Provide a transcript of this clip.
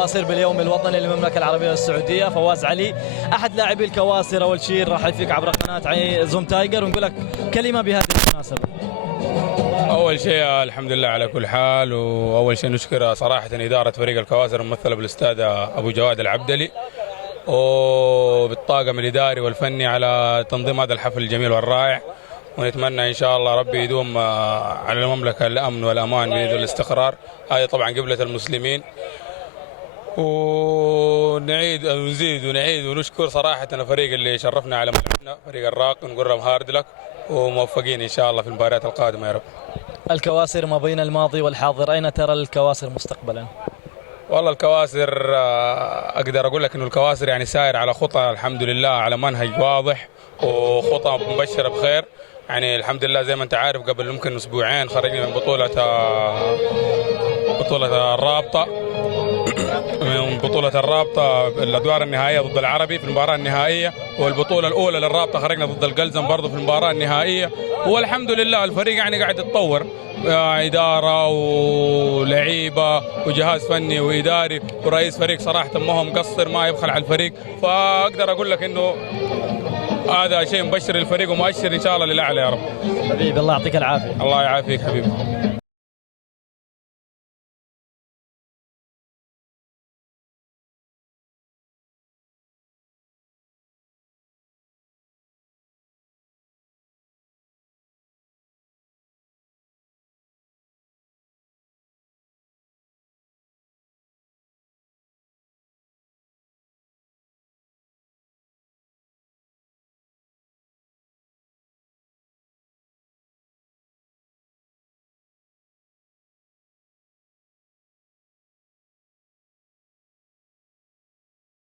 الكواسر باليوم الوطني للمملكة العربية السعودية. فواز علي أحد لاعبي الكواسر. أول شيء نرحب فيك عبر قناة زوم تايجر ونقول لك كلمة بهذه المناسبة. أول شيء الحمد لله على كل حال، وأول شيء نشكر صراحة إدارة فريق الكواسر الممثلة بالأستاذ أبو جواد العبدلي وبالطاقم الإداري والفني على تنظيم هذا الحفل الجميل والرائع، ونتمنى إن شاء الله ربي يدوم على المملكة الأمن والأمان والاستقرار. هذه طبعا قبلة المسلمين، ونعيد ونزيد ونعيد ونشكر صراحة الفريق اللي شرفنا على ملعبنا، فريق الراق، نقول لهم هارد لك وموفقين إن شاء الله في المباريات القادمة يا رب. الكواسر ما بين الماضي والحاضر، أين ترى الكواسر مستقبلا؟ والله الكواسر أقدر أقول لك إنه الكواسر يعني ساير على خطى الحمد لله، على منهج واضح وخطى مبشرة بخير. يعني الحمد لله زي ما أنت عارف قبل يمكن أسبوعين خرجنا من بطولة الرابطة من بطولة الرابطة الأدوار النهائية ضد العربي في المباراة النهائية، والبطولة الأولى للرابطة خرجنا ضد القلزم برضه في المباراة النهائية. والحمد لله الفريق يعني قاعد يتطور، إدارة ولعيبة وجهاز فني وإداري ورئيس فريق صراحة ما هو مقصر، ما يبخل على الفريق. فأقدر أقول لك إنه هذا شيء مبشر للفريق ومؤشر إن شاء الله للأعلى يا رب. حبيبي الله يعطيك العافية. الله يعافيك حبيبي.